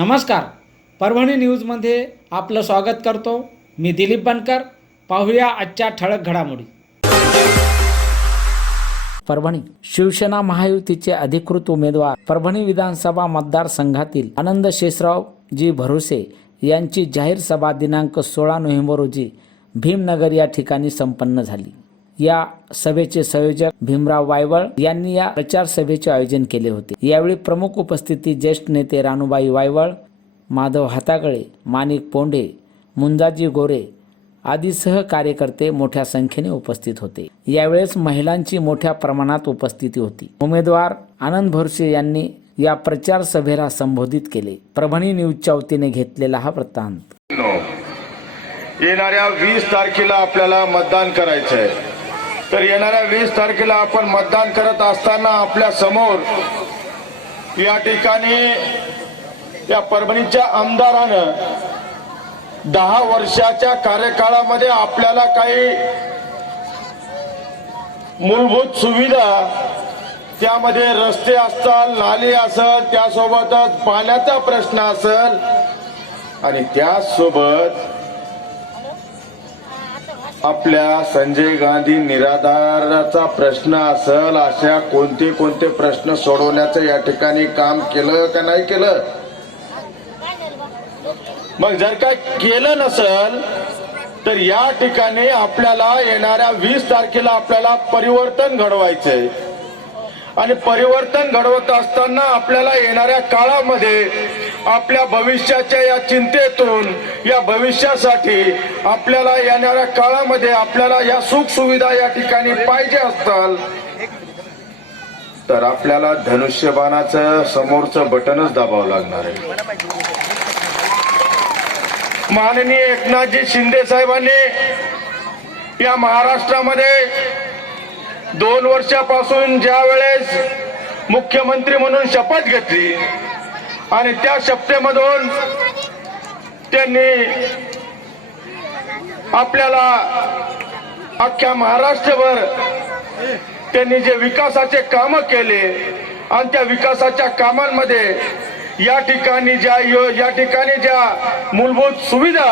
नमस्कार. परभणी न्यूजमध्ये आपलं स्वागत करतो. मी दिलीप बनकर. पाहूया आजच्या ठळक घडामोडी. परभणी शिवसेना महायुतीचे अधिकृत उमेदवार परभणी विधानसभा मतदारसंघातील आनंद शेषराव जी भरोसे यांची जाहीर सभा दिनांक सोळा नोव्हेंबर रोजी भीमनगर या ठिकाणी संपन्न झाली. या सभेचे संयोजक भीमराव वायवळ यांनी या प्रचार सभेचे आयोजन केले होते. यावेळी प्रमुख उपस्थिती ज्येष्ठ नेते रानुबाई वायवळ माधव हातागळे माणिक पोंढे मुंजाजी गोरे आदीसह कार्यकर्ते मोठ्या संख्येने उपस्थित होते. यावेळेस महिलांची मोठ्या प्रमाणात उपस्थिती होती. उमेदवार आनंद भोरसे यांनी या प्रचार सभेला संबोधित केले. परभणी न्यूजच्या वतीने घेतलेला हा वृत्तांत. येणाऱ्या वीस तारखेला आपल्याला मतदान करायचं आहे तर येणाऱ्या वीस तारखेला आपण मतदान करत असताना आपल्यासमोर या ठिकाणी या परभणीच्या आमदारानं दहा वर्षाच्या कार्यकाळामध्ये आपल्याला काही मूलभूत सुविधा त्यामध्ये रस्ते असतात नाली असत त्यासोबतच पाण्याचा प्रश्न असल आणि त्यासोबत आपल्या संजय गांधी निराधाराचा प्रश्न असल अशा कोणते कोणते प्रश्न सोडवण्याचं या ठिकाणी काम केलं का नाही केलं? मग जर काय केलं नसल तर या ठिकाणी आपल्याला येणाऱ्या वीस तारखेला आपल्याला परिवर्तन घडवायचंय आणि परिवर्तन घडवत असताना आपल्याला येणाऱ्या काळामध्ये आपल्या भविष्याच्या या चिंतेतून या भविष्यासाठी आपल्याला येणाऱ्या काळामध्ये आपल्याला या सुख सुविधा या ठिकाणी पाहिजे असतात. तर आपल्याला धनुष्यबाणाचं समोरचं बटनच दाबावं लागणार आहे. माननीय एकनाथजी शिंदे साहेबांनी या महाराष्ट्रामध्ये दोन वर्षापासून ज्या वेळेस मुख्यमंत्री म्हणून शपथ घेतली आणि त्या शपथेमधून त्यांनी आपल्याला अख्ख्या महाराष्ट्रभर त्यांनी जे विकासाचे काम केले आणि त्या विकासाच्या कामांमध्ये या ठिकाणी ज्या यो- या ठिकाणी ज्या मूलभूत सुविधा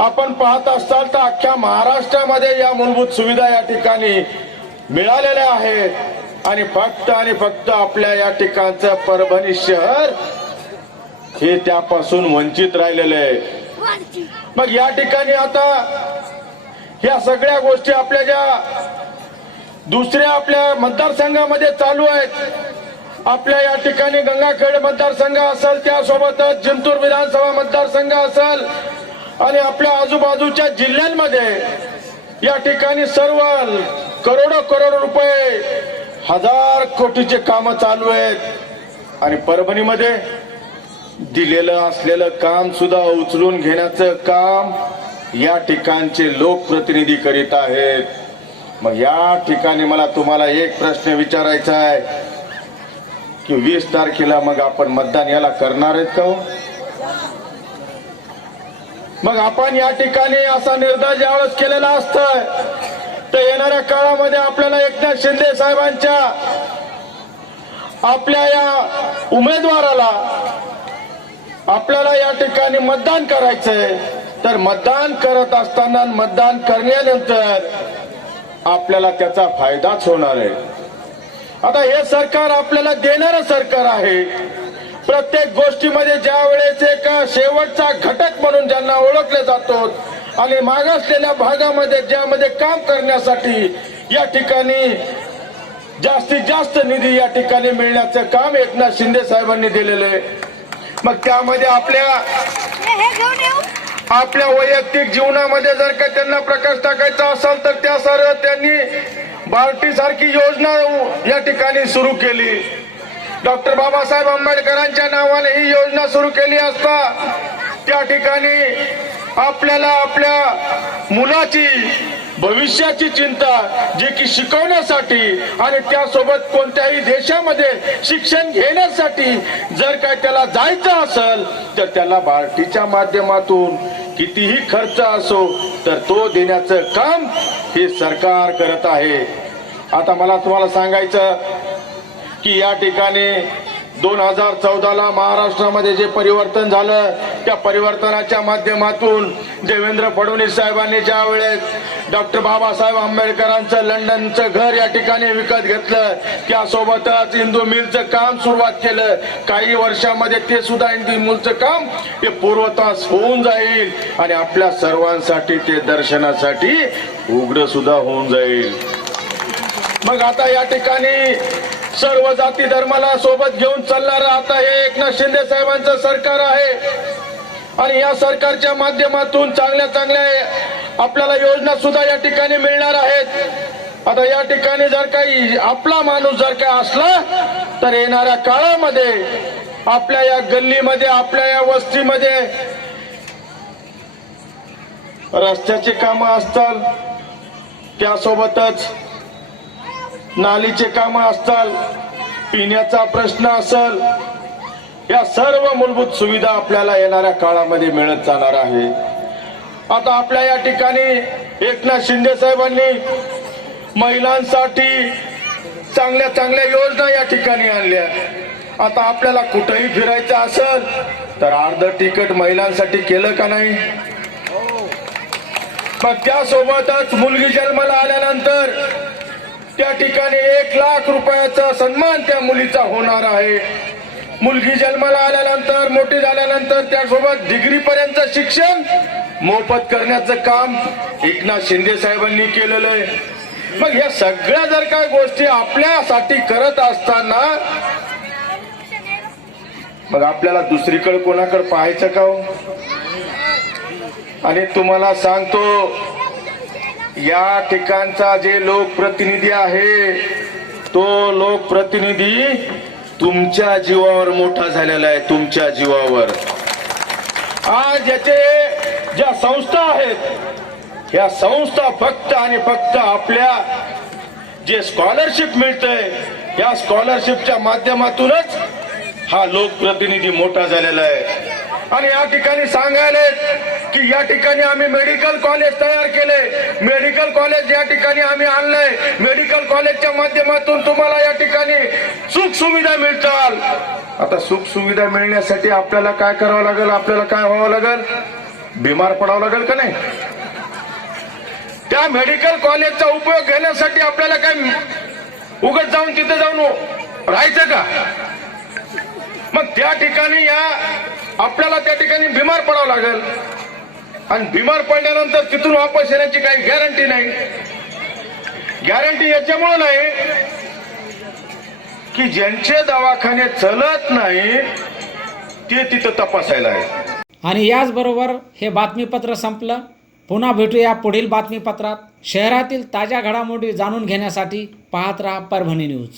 आपण पाहत असाल तर अख्ख्या महाराष्ट्रामध्ये या मूलभूत सुविधा या ठिकाणी मिळालेल्या आहेत. आणि फक्त आणि फक्त आपल्या या ठिकाणचं परभणी शहर हे त्यापासून वंचित राहिलेलं आहे. मग या ठिकाणी आता या सगळ्या गोष्टी आपल्या ज्या दुसऱ्या आपल्या मतदारसंघामध्ये चालू आहेत. आपल्या या ठिकाणी गंगाखेड मतदारसंघ असेल त्यासोबतच जिंतूर विधानसभा मतदारसंघ असेल आणि आपल्या आजूबाजूच्या जिल्ह्यांमध्ये या ठिकाणी सर्व करोडो करोड रुपये हजार कोटीचे काम चालू आहेत. आणि परभणीमध्ये दिलेलं असलेलं काम सुद्धा उचलून घेण्याचं काम या ठिकाणचे लोकप्रतिनिधी करीत आहेत. मग या ठिकाणी मला तुम्हाला एक प्रश्न विचारायचा आहे की वीस तारखेला मग आपण मतदान याला करणार आहेत का हो? मग आपण या ठिकाणी असा निर्धार ज्यावेळेस केलेला असतं तर येणाऱ्या काळामध्ये आपल्याला एकनाथ शिंदे साहेबांच्या आपल्या या उमेदवाराला आपल्याला या ठिकाणी मतदान करायचंय. तर मतदान करत असताना मतदान करण्यानंतर आपल्याला त्याचा फायदाच होणार आहे. आता हे सरकार आपल्याला देणारं सरकार आहे. प्रत्येक गोष्टीमध्ये ज्या वेळेस एक शेवटचा घटक म्हणून ज्यांना ओळखले जातो आणि मागासलेल्या भागामध्ये ज्यामध्ये काम करण्यासाठी या ठिकाणी जास्तीत जास्त निधी या ठिकाणी मिळण्याचं काम एकनाथ शिंदे साहेबांनी दिलेलं आहे. मग त्यामध्ये आपल्या आपल्या वैयक्तिक जीवनामध्ये जर का त्यांना प्रकाश टाकायचा असेल तर त्या सर्व त्यांनी बार्टी सारखी योजना या ठिकाणी सुरू केली. डॉक्टर बाबासाहेब आंबेडकरांच्या नावाने ही योजना सुरू केली असता त्या ठिकाणी आपल्याला आपल्या मुलाची भविष्याची चिंता जे की शिकवण्यासाठी आणि त्यासोबत कोणत्याही देशामध्ये शिक्षण घेण्यासाठी जर काय त्याला जायचं असेल तर त्याला बार्टीच्या माध्यमातून कितीही खर्च असो तर तो देण्याचं काम हे सरकार करत आहे. आता मला तुम्हाला सांगायचं की या ठिकाणी दोन हजार चौदाला महाराष्ट्रामध्ये जे परिवर्तन झालं त्या परिवर्तनाच्या माध्यमातून देवेंद्र फडणवीस साहेबांनी ज्या वेळेस डॉक्टर बाबासाहेब आंबेडकरांचं लंडनचं घर या ठिकाणी विकत घेतलं त्यासोबतच इंदू मिलचं काम सुरुवात केलं. काही वर्षामध्ये ते सुद्धा हिंदू मिलचं काम हे पूर्वतास होऊन जाईल आणि आपल्या सर्वांसाठी ते दर्शनासाठी उघड सुद्धा होऊन जाईल. मग आता या ठिकाणी सर्व जाती धर्माला सोबत घेऊन चालणारं आता हे एकनाथ शिंदे साहेबांचं सरकार आहे. आणि या सरकारच्या माध्यमातून चांगल्या चांगल्या आपल्याला योजना सुद्धा या ठिकाणी मिळणार आहेत. आता या ठिकाणी जर काही आपला माणूस जर काय असला तर येणाऱ्या काळामध्ये आपल्या या गल्लीमध्ये आपल्या या वस्तीमध्ये रस्त्याची कामं असतात त्यासोबतच नालीचे कामं असतात पिण्याचा प्रश्न असल या सर्व मूलभूत सुविधा आपल्याला येणाऱ्या काळामध्ये मिळत जाणार आहे. आता आपल्या या ठिकाणी एकनाथ शिंदे साहेबांनी महिलांसाठी चांगल्या चांगल्या योजना या ठिकाणी आणल्या. आता आपल्याला कुठेही फिरायचं असेल तर अर्ध तिकीट महिलांसाठी केलं का नाही? पण त्यासोबतच मुलगी जन्माला आल्यानंतर त्या ठिकाणी एक लाख रुपयाचा सन्मान त्या मुलीचा होणार आहे. मुलगी जन्माला आल्यानंतर मोठी झाल्यानंतर त्यासोबत डिग्री पर्यंत शिक्षण मोफत करण्याचं काम एकनाथ शिंदे साहेबांनी केलेलं आहे. मग ह्या सगळ्या जर काय गोष्टी आपल्यासाठी करत असताना मग आपल्याला दुसरीकडे कोणाकडे पाहायचं का हो? आणि तुम्हाला सांगतो या ठिकाणचा जे लोकप्रतिनिधी आहे तो लोकप्रतिनिधी तुमच्या जीवावर मोठा झालेला आहे तुमच्या जीवावर. आज याचे ज्या संस्था आहेत या संस्था फक्त आणि फक्त आपल्या जे स्कॉलरशिप मिळतंय या स्कॉलरशिपच्या माध्यमातूनच हा लोकप्रतिनिधी मोठा झालेला आहे. आणि या ठिकाणी सांगायला की या ठिकाणी आम्ही मेडिकल कॉलेज तयार केले. मेडिकल कॉलेज या ठिकाणी आम्ही आणलंय. मेडिकल कॉलेजच्या माध्यमातून तुम्हाला या ठिकाणी सुख सुविधा मिळतात. आता सुख सुविधा मिळण्यासाठी आपल्याला काय करावं लागेल? आपल्याला काय व्हावं लागेल? बिमार पडावं लागेल का नाही? त्या मेडिकल कॉलेजचा उपयोग घेण्यासाठी आपल्याला काय उगत जाऊन तिथे जाऊन राहायचं का? मग त्या ठिकाणी या आपल्याला त्या ठिकाणी बिमार पडावं लागेल. आणि बिमार पडल्यानंतर तिथून वापस येण्याची काही गॅरंटी नाही. गॅरंटी याच्यामुळे नाही की ज्यांचे दवाखाने चलत नाही ते तिथं तपासायला आहे आणि याचबरोबर हे बातमीपत्र संपलं. पुन्हा भेटूया पुढील बातमीपत्रात. शहरातील ताज्या घडामोडी जाणून घेण्यासाठी पाहत राहा परभणी न्यूज.